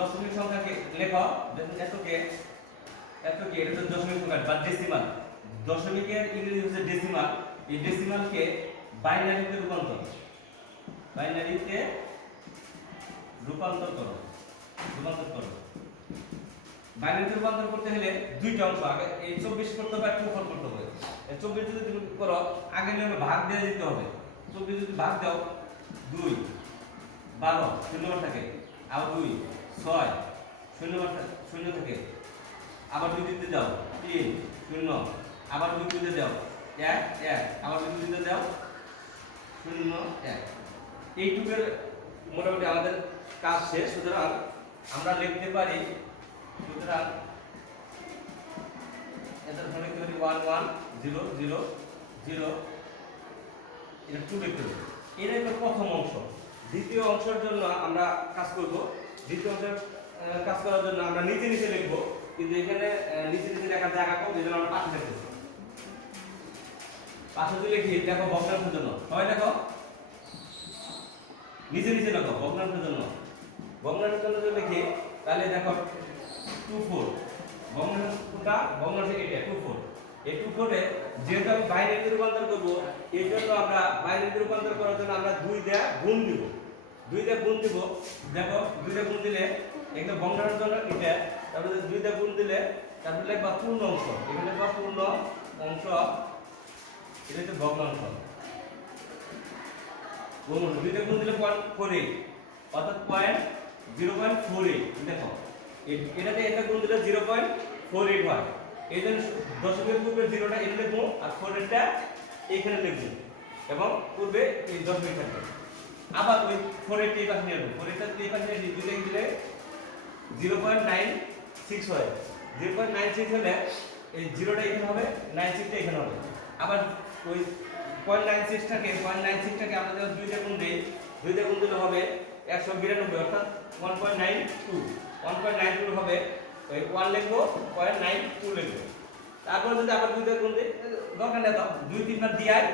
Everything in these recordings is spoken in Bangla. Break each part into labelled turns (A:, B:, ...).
A: দশমিক সংখ্যাকে লেখ দেখুন এতকে এতকে, এটা তো দশমিক সংখ্যা বা ডেসিমাল দশমিকের ইংরেজি হচ্ছে ডেসিমাল এই ডেসিমালকে বাইনারিতে রূপান্তর বাইনারিতে রূপান্তর করো। রূপান্তর করো। বাইনারিতে রূপান্তর করতে হলে দুইটা অংশ, আগে এই চব্বিশ করতে হবে টু ফোর করতে হবে। চব্বিশ যদি তুমি করো আগে নিয়মে ভাগ দিয়ে দিতে হবে। চব্বিশ যদি ভাগ দাও, দুই। বারো শূন্য থাকে। আবার দুই। ছয়, শূন্য শূন্য থাকে। আবার দিতে দাও। তিন, শূন্য। আবার দিতে দাও। এক এক। আবার দিতে দাও। শূন্য, এক। এইটুকের মোটামুটি আমাদের কাজ শেষ। সুতরাং আমরা লিখতে পারি, সুতরাং এদের one one zero zero zero এটা টু লিখতে পারি। এটা হলো প্রথম অংশ। দ্বিতীয় অংশের জন্য আমরা কাজ করব দ্বিতীয় অংশের কাজ করার জন্য আমরা নিচে নিচে লিখব। কিন্তু এখানে নিচে নিচে লেখার জায়গা কম এই জন্য আমরা পাশে লিখতেছি পাশে যদি লিখি, দেখো ভগ্নাংশের জন্য। সবাই দেখো? নিচে নিচে লেখো ভগ্নাংশের জন্য। ভগ্নাংশের জন্য যদি লিখি, তাহলে দেখো টু ফোর ভগ্নাংশটা ভগ্নাংশ এটা টু ফোর এই টু ফোরে যেহেতু আমি বাইনারিতে রূপান্তর করব, এই জন্য আমরা বাইনারিতে রূপান্তর করার জন্য আমরা দুই দেয়া গুণ দিব। দুই দেয়া গুণ দিব। দেখো, দুইটা গুণ দিলে একটা ভগ্নাংশের জন্য এটা, তারপরে দুইটা গুণ দিলে তারপরে লিখবা পূর্ণ অংশ। এখানে লিখবা পূর্ণ অংশ, এটা হচ্ছে ভগ্নাংশ গুণ দুইটা গুণ দিলে পয়েন্ট ফোর এইট অর্থাৎ point zero point four eight দেখো। এটাতে এটা গুণ দিলে জিরো পয়েন্ট ফোর এইট হয়। এই জন্য দশমিকের পূর্বে জিরোটা এখানে লিখব আর ফোর এইটটা এখানে লিখব। এবং পূর্বে এই দশমিক থাকবে আবার ওই ফোর এইট এই পাশে নিয়ে আসব। ফোর এইটটা এই পাশে নিয়ে দুই থেকে দিলে জিরো পয়েন্ট নাইন সিক্স হয়। জিরো পয়েন্ট নাইন সিক্স হলে এই জিরোটা এখানে হবে নাইন সিক্সটা এখানে হবে। আবার ওই পয়েন্ট নাইন সিক্সটাকে পয়েন্ট নাইন সিক্সটাকে আমরা যখন দুইটা গুণ দিই, দুইটা গুণ দিলে হবে একশো বিরানব্বই, অর্থাৎ one point nine two one point nine two হবে, ওই ওয়ান লিখব পয়েন্ট নাইন টু লিখব। তারপর যদি আবার দুইটা গুণ দিই দরকার নেই দুই তিনবার দিয়াই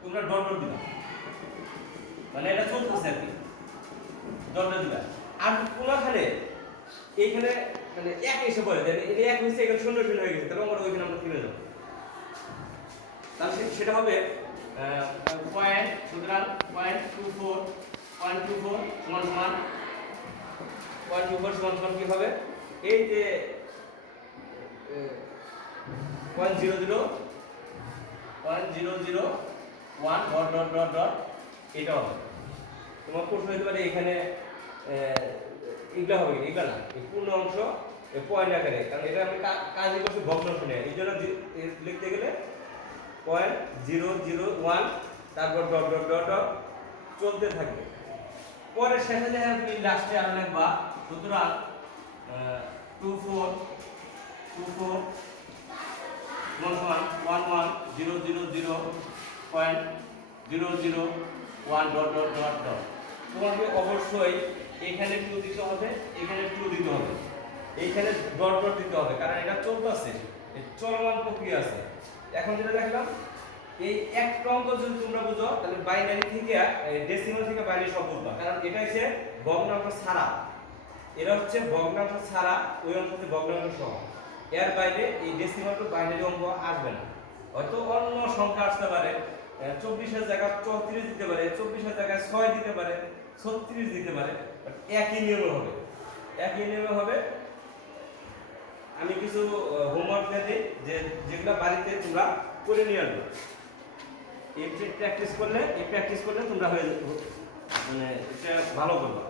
A: তোমরা ডট ডট দিবা। মানে এটা চলতেছে আর কি। ডট দিবা। আর কোনখানে এইখানে মানে এক এসে পড়ে দেন এটা এক হয়েছে এখানে শূন্য শূন্য হয়ে গেছে, তাহলে আমরা ওইখানে আমরা ফিরে যাব। তাহলে সেটা হবে পয়েন্ট সুতরাং point two four point two four সমান সমান পয়েন্ট টু ফোর সমান সমান কি হবে? এই যে point zero zero point zero zero one dot dot dot dot এটা হবে। তোমার প্রশ্ন হতে পারে এখানে এগুলা হবে কি এগুলা না। এই পূর্ণ অংশ পয়েন্ট আকারে। কারণ এটা আমি কা- কাজই করছি ভগ্নাংশ নিয়ে। এই জন্য লিখতে গেলে পয়েন্ট জিরো জিরো ওয়ান তারপর ডট ডট ডট ডট চলতে থাকবে। পরে শেষে দেখা তুমি লাস্টে আরও লিখবা, সুতরাং two four two four one one one one zero zero zero point zero zero one dot dot dot dot তোমাকে অবশ্যই এখানে টু দিতে হবে, এখানে টু দিতে হবে। এইখানে ডট ডট দিতে হবে, কারণ এটা চলতেছে। চলমান প্রক্রিয়া আছে। এখন যেটা দেখলাম, এই একটা অঙ্ক যদি তোমরা বুঝো, তাহলে বাইনারি থেকে ডেসিমাল থেকে বাইনারি সব বুঝবা। কারণ এটা হচ্ছে ভগ্নাংশ ছাড়া। এরা হচ্ছে ভগ্নাংশ ছাড়া, ওই অঙ্ক হচ্ছে ভগ্নাংশ সহ। এর বাইরে এই ডেসিমাল টু বাইনারি অঙ্ক আসবে না। হয়তো অন্য সংখ্যা আসতে পারে। চব্বিশের জায়গায় চৌত্রিশ দিতে পারে, চব্বিশের জায়গায় ছয় দিতে পারে, ছত্রিশ দিতে পারে একই নিয়মে হবে। একই নিয়মে হবে। আমি কিছু হোমওয়ার্ক দিয়ে দিই, যে যেগুলো বাড়িতে তোমরা করে নিয়ে আসবে। এই প্র্যাকটিস করলে, এই প্র্যাকটিস করলে তোমরা হয়ে মানে এটা ভালো করবা।